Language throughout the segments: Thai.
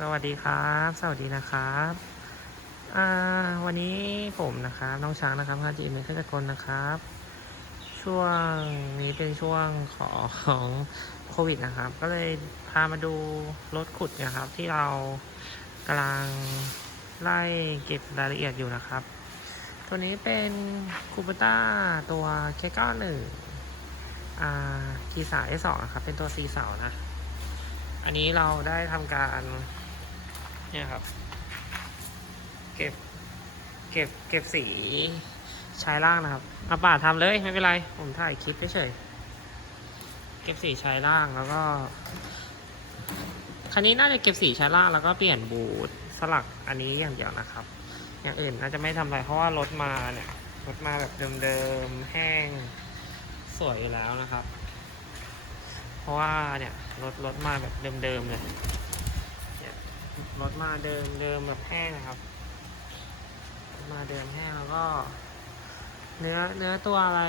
สวัสดีครับ สวัสดีนะครับวันนี้ผมนะครับน้องช้างนะครับฮาจิเมฆจักรนะครับ ช่วงนี้เป็นช่วงของโควิดนะครับ ก็เลยพามาดูรถขุดนะครับ ที่เรากำลังไล่เก็บรายละเอียดอยู่นะครับ ตัวนี้เป็นคูปต้าตัวเคก้าหนึ่งอ่าทีสายสองนะครับ เป็นตัว C เสานะ อันนี้เราได้ทำการ เนี่ยครับ เก็บ เก็บ เก็บสีชายล่างนะครับอาป่าทำเลยไม่เป็นไร ผมถ่ายคลิปเฉยเก็บสีชายล่างแล้วก็ คันนี้น่าจะเก็บสีชายล่างแล้วก็เปลี่ยนบูทสลักอันนี้อย่างเดียวนะครับ อย่างอื่นน่าจะไม่ทำอะไรเพราะว่ารถมาเนี่ยรถมาแบบเดิมๆแห้งสวยอยู่แล้วนะครับ เพราะว่าเนี่ยรถรถมาแบบเดิมๆเลย รถมาเดิมเดิมแบบแห้งนะครับ มาเดิมแห้งแล้วก็ เนื้อเนื้อตัวอะไร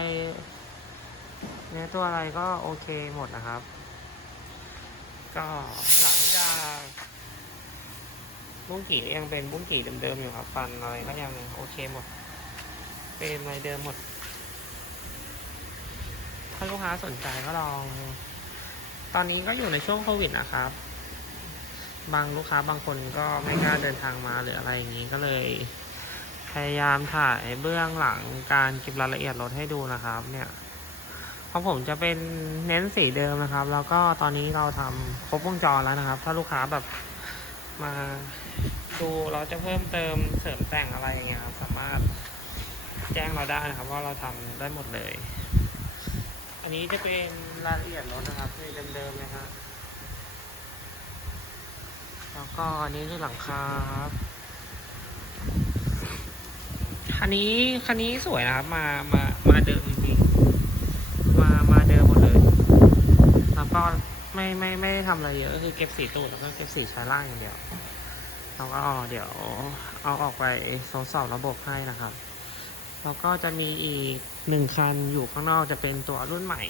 เนื้อตัวอะไรก็โอเคหมดนะครับ ก็หลังจากบุ้งกี่ยังเป็นบุ้งกี่เดิมๆอยู่ครับฟันอะไรก็ยังโอเคหมด เป็นอะไรเดิมหมด ถ้าลูกค้าสนใจก็ลอง ตอนนี้ก็อยู่ในช่วงโควิดนะครับ บางลูกค้าบางคนก็ไม่กล้าเดินทางมาหรืออะไรอย่างนี้ก็เลย พยายามถ่ายเบื้องหลังการเก็บรายละเอียดรถให้ดูนะครับ เนี่ยของผมจะเป็นเน้นสีเดิมนะครับ แล้วก็ตอนนี้เราทำครบวงจรแล้วนะครับ ถ้าลูกค้าแบบมาดูเราจะเพิ่มเติมเสริมแต่งอะไรอย่างเงี้ยครับ สามารถแจ้งเราได้นะครับ ว่าเราทำได้หมดเลย อันนี้จะเป็นรายละเอียดรถนะครับที่เดิมๆเลยครับ แล้วก็อันนี้คือหลังคาครับคันนี้คันนี้สวยนะครับ มามามาเดินจริงมามาเดินหมดเลย แล้วก็ไม่ไม่ไม่ได้ทำอะไรเยอะก็คือเก็บสีตูดแล้วก็เก็บสีชายล่างอย่างเดียวแล้วก็เดี๋ยวเอาออกไปทดสอบระบบให้นะครับ แล้วก็จะมีอีกหนึ่งคันอยู่ข้างนอกจะเป็นตัวรุ่นใหม่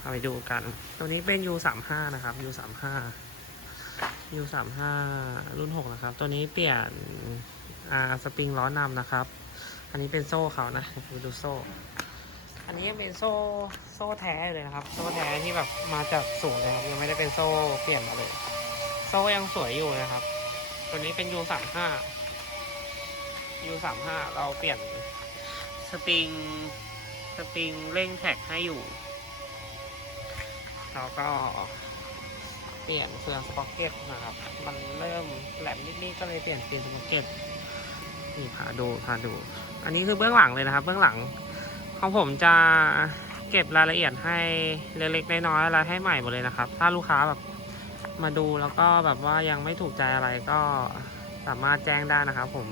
เอาไปดูกัน ตัวนี้เป็น U35 นะครับ U35 ยูสามห้ารุ่นหกนะครับ ตัวนี้เปลี่ยนอ่าสปริงล้อนำนะครับ อันนี้เป็นโซ่เขานะดูโซ่ อันนี้เป็นโซ่โซ่แท้เลยนะครับ โซ่แท้ที่แบบมาจากสูงนะครับยังไม่ได้เป็นโซ่เปลี่ยนมาเลย โซ่ยังสวยอยู่นะครับ ตัวนี้เป็นยูสามห้ายูสามห้าเราเปลี่ยนสปริงสปริงเร่งแท็กให้อยู่แล้วก็ เปลี่ยนเฟืองสป็อกเก็ตนะครับ มันเริ่มแหลมนิดๆก็เลยเปลี่ยนเฟือสป็อกเก็ตนี่พาดูพาดู อันนี้คือเบื้องหลังเลยนะครับ เบื้องหลัง ของผมจะเก็บรายละเอียดให้เล็กๆน้อยๆอะไรให้ใหม่หมดเลยนะครับ ถ้าลูกค้าแบบมาดูแล้วก็แบบว่ายังไม่ถูกใจอะไรก็สามารถแจ้งได้นะครับ ผม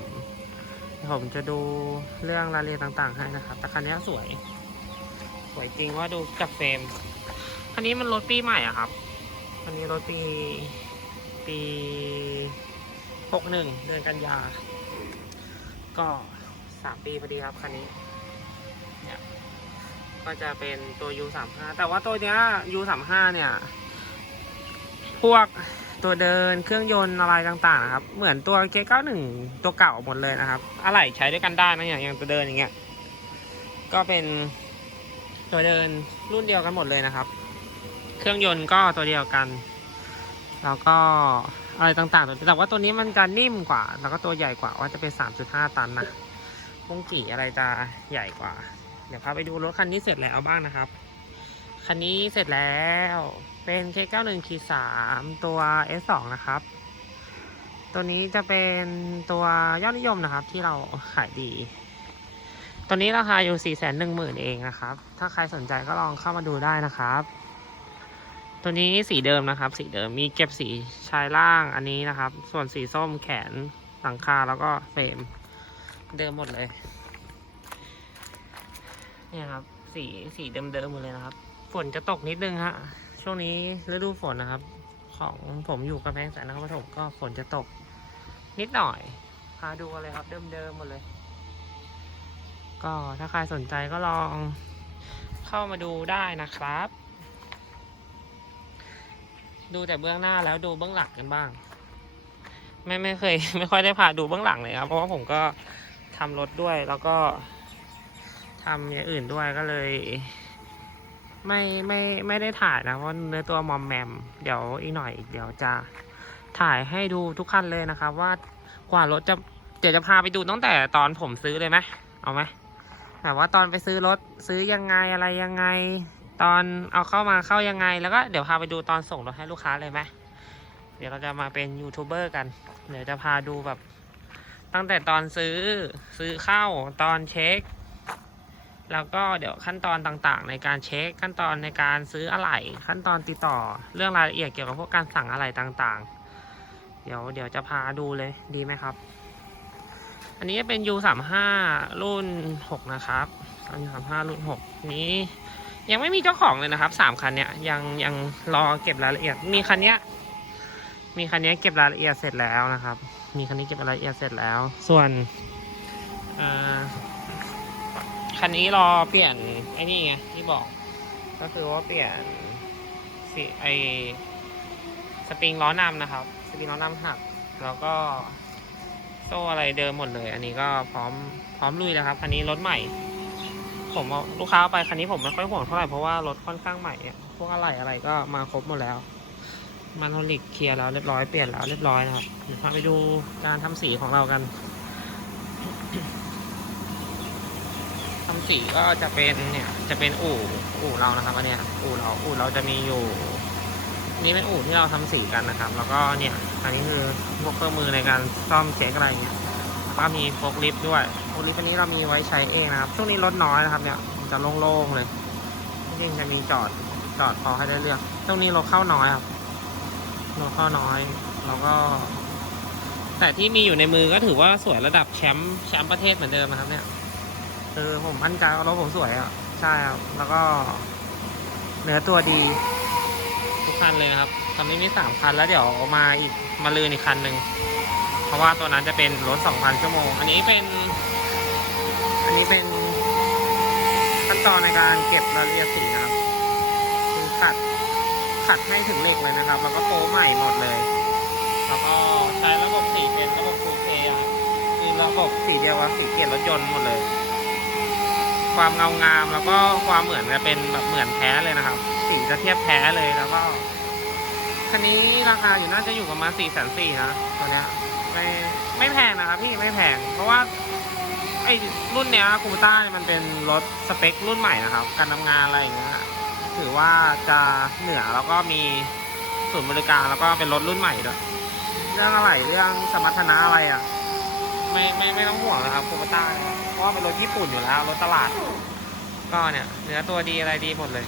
ผมจะดูเรื่องรายละเอียดต่าง ๆ ให้นะครับ แต่คันนี้สวย สวยจริงว่าดูจากเฟรมคันนี้มันรถปีใหม่อะครับ อันนี้รถปีปีหกหนึ่งเดือนกันยา ก็สามปีพอดีครับคันนี้เนี่ยก็จะเป็นตัว U สามห้าแต่ว่าตัวเนี้ย U สามห้าเนี่ย พวกตัวเดินเครื่องยนต์อะไรต่างๆนะครับ เหมือนตัว K91 ตัวเก่าหมดเลยนะครับอะไหล่ใช้ด้วยกันได้นะอย่างอย่างตัวเดินอย่างเงี้ย ก็เป็นตัวเดินรุ่นเดียวกันหมดเลยนะครับ เครื่องยนต์ก็ตัวเดียวกัน แล้วก็อะไรต่างๆตัวแต่ว่าตัวนี้มันจะนิ่มกว่า แล้วก็ตัวใหญ่กว่าว่าจะเป็น 3.5 ตันนะพุงกี่อะไรจะใหญ่กว่า เดี๋ยวพาไปดูรถคันนี้เสร็จแล้วบ้างนะครับ คันนี้เสร็จแล้วเป็น K91 ขี3ตัว S2 นะครับ ตัวนี้จะเป็นตัวยอดนิยมนะครับ ที่เราขายดี ตัวนี้ราคาอยู่ 4 1 0 0 0 0เองนะครับ ถ้าใครสนใจก็ลองเข้ามาดูได้นะครับ ตัวนี้สีเดิมนะครับ สีเดิมมีเก็บสีชายล่างอันนี้นะครับ ส่วนสีส้มแขนหลังคาแล้วก็เฟรมเดิมหมดเลยเนี่ยครับ สีสีเดิมเดิมหมดเลยนะครับ ฝนจะตกนิดนึงฮะช่วงนี้ฤดูฝนนะครับ ของผมอยู่กำแพงแสนนครปฐมก็ฝนจะตกนิดหน่อยพาดูอะไรครับเดิมเดิมๆหมดเลย ก็ถ้าใครสนใจก็ลองเข้ามาดูได้นะครับ ดูแต่เบื้องหน้าแล้วดูเบื้องหลังกันบ้าง ไม่ไม่เคย ไม่ค่อยได้พาดูเบื้องหลังเลยครับ เพราะว่าผมก็ทำรถด้วยแล้วก็ทำอย่างอื่นด้วยก็เลย ไม่ไม่ไม่ได้ถ่ายนะเพราะเนื้อตัวมอมแมม เดี๋ยวอีกหน่อย เดี๋ยวจะถ่ายให้ดูทุกคันเลยนะครับ ว่ากว่ารถจะเดี๋ยวจะพาไปดูตั้งแต่ตอนผมซื้อเลยไหมเอาไหมแบบว่าตอนไปซื้อรถซื้อยังไงอะไรยังไง ตอนเอาเข้ามาเข้ายังไง แล้วก็เดี๋ยวพาไปดูตอนส่งรถให้ลูกค้าเลยไหมเดี๋ยวเราจะมาเป็นยูทูบเบอร์กัน เดี๋ยวจะพาดูแบบ ตั้งแต่ตอนซื้อซื้อเข้าตอนเช็ค แล้วก็เดี๋ยวขั้นตอนต่างๆ ในการเช็คขั้นตอนในการซื้ออะไหล่ขั้นตอนติดต่อเรื่องรายละเอียดเกี่ยวกับพวกการสั่งอะไหล่ต่างๆ เดี๋ยวเดี๋ยวจะพาดูเลยดีไหมครับ อันนี้เป็น U 3 5 รุ่น 6 นะครับ U 3 5 รุ่น 6 นี้ ยังไม่มีเจ้าของเลยนะครับสามคันเนี้ยยังยังรอเก็บรายละเอียด มีคันเนี้ย มีคันเนี้ยเก็บรายละเอียดเสร็จแล้วนะครับ มีคันนี้เก็บรายละเอียดเสร็จแล้ว ส่วนอ่าคันนี้รอเปลี่ยนไอ้นี่ไงที่บอก ก็คือว่าเปลี่ยนสิไอสปริงล้อนำนะครับ สปริงล้อนำหัก แล้วก็โซ่อะไรเดิมหมดเลย อันนี้ก็พร้อมพร้อมลุยแล้วครับ คันนี้รถใหม่ ผมเอาลูกค้าไปคันนี้ผมไม่ค่อยห่วงเท่าไหร่เพราะว่ารถค่อนข้างใหม่พวกอะไรอะไรก็มาครบหมดแล้วมันโทลิกเคลียร์แล้วเรียบร้อยเปลี่ยนแล้วเรียบร้อยนะครับเดี๋ยวพาไปดูการทำสีของเรากันทำสีก็จะเป็นเนี่ยจะเป็นอู่อู่เรานะครับอันเนี้ยอู่เราอู่เราจะมีอยู่ นี่เป็นอู่ที่เราทำสีกันนะครับ แล้วก็เนี่ย อันนี้คือพวกเครื่องมือในการซ่อมเช็คอะไรเงี้ยก็มีโฟกลิฟต์ด้วย โฟกลิฟอันนี้เรามีไว้ใช้เองนะครับ ช่วงนี้รถน้อยนะครับเนี่ยจะโล่งๆเลยจริงจะมีจอดจอดพอให้ได้เลือกช่วงนี้รถเข้าน้อยครับรถเข้าน้อย แล้วก็ แต่ที่มีอยู่ในมือก็ถือว่าสวยระดับแชมป์แชมป์ประเทศเหมือนเดิมนะครับ เนี่ยเออผมมั่นใจว่ารถผมสวยอะใช่ครับแล้วก็เนื้อตัวดีทุกคันเลยนะครับตอนนี้มีสามคันแล้วเดี๋ยวมาอีกมาลืนอีกคันหนึ่งเพราะว่าตัวนั้นจะเป็นรถสองพันชั่วโมง อันนี้เป็น อันนี้เป็นขั้นตอนในการเก็บรายละเอียดสีนะครับคือขัดขัดให้ถึงเหล็กเลยนะครับ แล้วก็โป๊ใหม่หมดเลย แล้วก็ใช้ระบบสีเป็นระบบ 2K อะครับคือระบบสีเดียวกับสีเกียร์รถยนต์หมดเลย ความเงางามแล้วก็ความเหมือนจะเป็นแบบเหมือนแท้เลยนะครับ สีจะเทียบแท้เลยแล้วก็คันนี้ราคาอยู่น่าจะอยู่ประมาณสี่แสนสี่นะตัวเนี้ยไม่ไม่แพงนะครับพี่ไม่แพง เพราะว่า ไอ้รุ่นเนี้ยคูต้ามันเป็นรถสเปครุ่นใหม่นะครับ การทำงานอะไรอย่างเงี้ยถือว่าจะเหนือแล้วก็มีศูนย์บริการแล้วก็เป็นรถรุ่นใหม่ด้วยเรื่องอะไรเรื่องสมรรถนะอะไรอะ ไม่ไม่ไม่ต้องห่วงนะครับคูปต้าเพราะว่าเป็นรถญี่ปุ่นอยู่แล้วรถตลาด ก็เนี่ยเนื้อตัวดีอะไรดีหมดเลย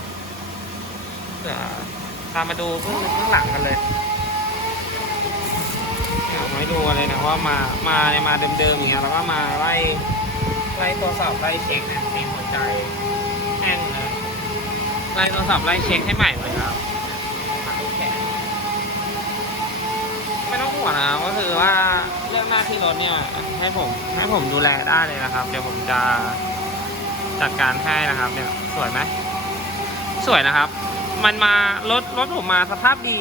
เดี๋ยวพามาดูเพิ่งเพิ่งหลังกันเลยเอามาให้ดูกันเลยนะว่ามามาเนี่ยมาเดิมๆอย่างเงี้ยแล้วก็มาไล่ ไล่ตัวสอบไล่เช็คเนี่ยสีหัวใจแห้งเลยไล่ตัวสอบไล่เช็คให้ใหม่เลยครับมาดูแขนไม่ต้องห่วงนะก็คือว่าเรื่องหน้าที่รถเนี่ยให้ผมให้ผมดูแลได้เลยนะครับ เดี๋ยวผมจะจัดการให้นะครับ เนี่ยสวยไหมสวยนะครับ มันมารถรถผมมาสภาพดี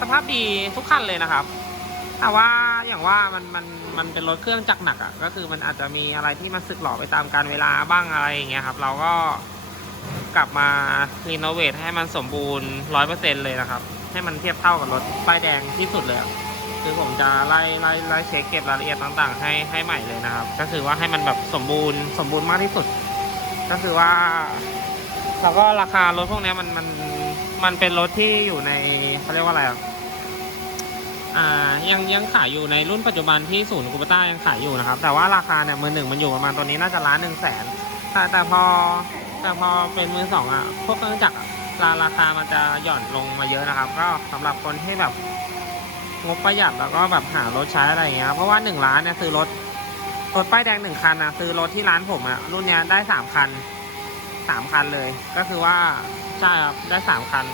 สภาพดีทุกคันเลยนะครับ แต่ว่าอย่างว่ามันมันมันเป็นรถเครื่องจักรหนักอะ่ะก็คือมันอาจจะมีอะไรที่มันสึกหรอไปตามการเวลาบ้างอะไรอย่างเงี้ยครับ เราก็กลับมารีโนเวทให้มันสมบูรณ์ร้อยเปอร์เซ็นเลยนะครับ ให้มันเทียบเท่ากับรถป้ายแดงที่สุดเลยคือผมจะไล่ไล่ไล่เช็คเก็บรายละเอียดต่างๆ ให้ให้ใหม่เลยนะครับ ก็คือว่าให้มันแบบสมบูรณ์สมบูรณ์มากที่สุด ก็คือว่าแล้วก็ราคารถพวกนี้มันมันมันเป็นรถที่อยู่ในเขาเรียกว่าอะไรอะ อ่ายังยังขายอยู่ในรุ่นปัจจุบันที่ศูนย์คูปต้ายังขายอยู่นะครับ แต่ว่าราคาเนี่ยมือหนึ่งมันอยู่ประมาณตัวนี้น่าจะล้านหนึ่งแสนแต่แต่พอแต่พอเป็นมือสองอะพวกเครื่องจักรราราคามันจะหย่อนลงมาเยอะนะครับ ก็สำหรับคนที่แบบงบประหยัดแล้วก็แบบหารถใช้อะไรเงี้ยเพราะว่าหนึ่งล้านเนี่ยซื้อรถรถป้ายแดงหนึ่งคันนะซื้อรถที่ร้านผมอะรุ่นเนี้ยได้สามคันสามคันเลย ก็คือว่าใช่ครับได้สามคัน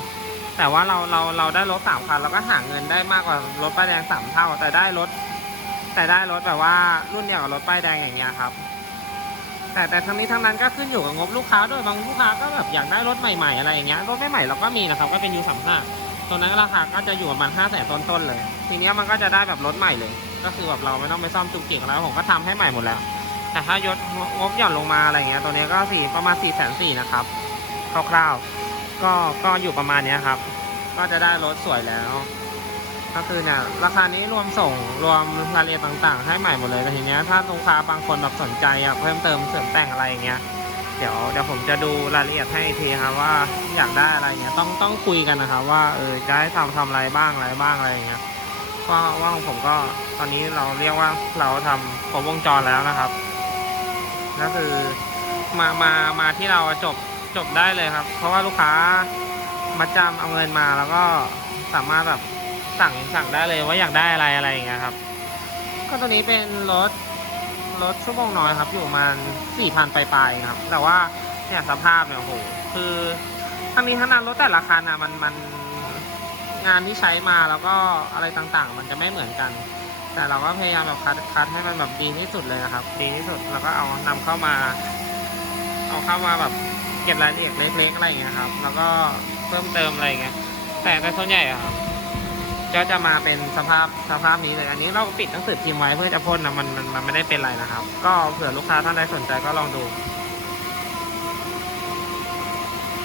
แต่ว่าเราเราเราได้รถสามคันเราก็หาเงินได้มากกว่ารถป้ายแดงสามเท่า แต่ได้รถ แต่ได้รถแบบว่ารุ่นเดียวกับรถป้ายแดงอย่างเงี้ยครับ แต่แต่ทั้งนี้ทั้งนั้นก็ขึ้นอยู่กับงบลูกค้าด้วยบางลูกค้าก็แบบอยากได้รถใหม่ๆอะไรอย่างเงี้ยรถใหม่ๆเราก็มีนะครับก็เป็นยูสามห้าตัวนั้นราคาก็จะอยู่ประมาณห้าแสนต้นๆเลย ทีเนี้ยมันก็จะได้แบบรถใหม่เลย ก็คือแบบเราไม่ต้องไปซ่อมจุกจิกแล้วผมก็ทำให้ใหม่หมดแล้ว แต่ถ้ายศงบหย่อนลงมาอะไรเงี้ยตัวนี้ก็สี่ประมาณสี่แสนสี่นะครับคร่าวๆ ก็ก็อยู่ประมาณนี้ครับ ก็จะได้รถสวยแล้ว ก็คือเนี่ยราคานี้รวมส่งรวมรายละเอียดต่าง ๆ ให้ใหม่หมดเลยแต่ทีเนี้ยถ้าลูกค้าบางคนแบบสนใจอยากเพิ่มเติมเสริมแต่งอะไรอย่างเงี้ยเดี๋ยวเดี๋ยวผมจะดูรายละเอียดให้ทีครับว่าอยากได้อะไรเงี้ยต้องต้องคุยกันนะครับว่าเออจะให้ทำทำอะไรบ้างอะไรบ้างอะไรเงี้ยว่าว่าของผมก็ตอนนี้เราเรียกว่าเราทำครบวงจรแล้วนะครับก็คือมามามาที่เราจบ จบได้เลยครับ เพราะว่าลูกค้ามาจำเอาเงินมาแล้วก็สามารถแบบสั่งสั่งได้เลยว่าอยากได้อะไรอะไรอย่างเงี้ยครับ ก็ตัวนี้เป็นรถรถชั่วโมงน้อยครับ อยู่ประมาณสี่พันปลายๆครับ แต่ว่าเนี่ยสภาพเนี่ยโหคือทั้งนี้ทั้งนั้นรถแต่ละคันอะมันมันงานที่ใช้มาแล้วก็อะไรต่างๆ มันจะไม่เหมือนกัน แต่เราก็พยายามแบบคัดคัดให้มันแบบดีที่สุดเลยนะครับ ดีที่สุดแล้วก็เอานำเข้ามา เอาเข้ามาแบบ ก็บรายละเอียดเล็กๆอะไรอย่างเงี้ยครับ แล้วก็เพิ่มเติมอะไรอย่างเงี้ย แต่ในส่วนใหญ่อะครับก็จะมาเป็นสภาพสภาพนี้เลยอันนี้เราก็ปิดหนังสือพิมพ์ไว้เพื่อจะพ่นนะมันมันมันไม่ได้เป็นไรนะครับ ก็เผื่อลูกค้าท่านใดสนใจก็ลองดู